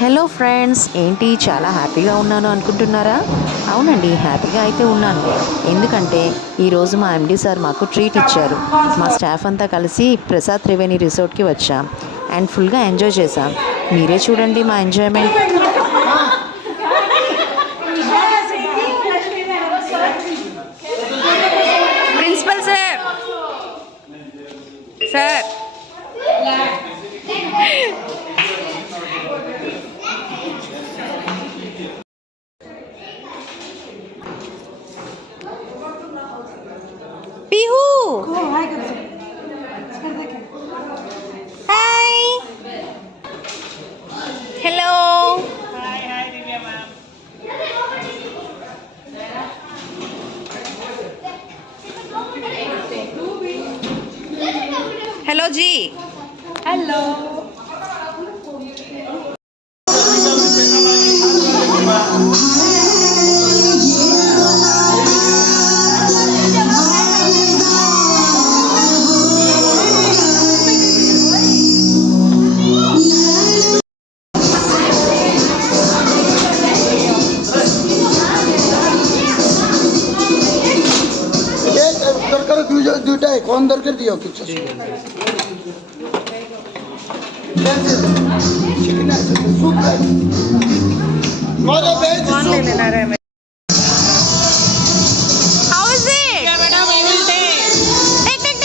Hello friends, ఏంటి చాలా హ్యాపీగా ఉన్నాను అనుకుంటున్నారా? అవునండి, హ్యాపీగా అయితే ఉన్నాను. ఎందుకంటే ఈరోజు మా ఎండి సార్ మాకు ట్రీట్ ఇచ్చారు. మా స్టాఫ్ అంతా కలిసి ప్రసాద్ త్రివేణి రిసార్ట్కి వచ్చాం అండ్ ఫుల్గా ఎంజాయ్ చేసాం. మీరే చూడండి మా enjoyment. Principal sir sir Pihu hi hello hello ji hello দুটাই কোন দরকার দিও কিছু How is it? Yeah, madam, I will take. Take.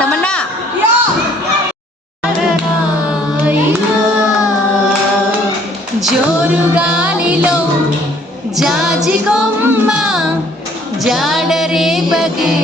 तमन्ना జోరు గాలిలో జాజి కొమ్మ జాడరేపకే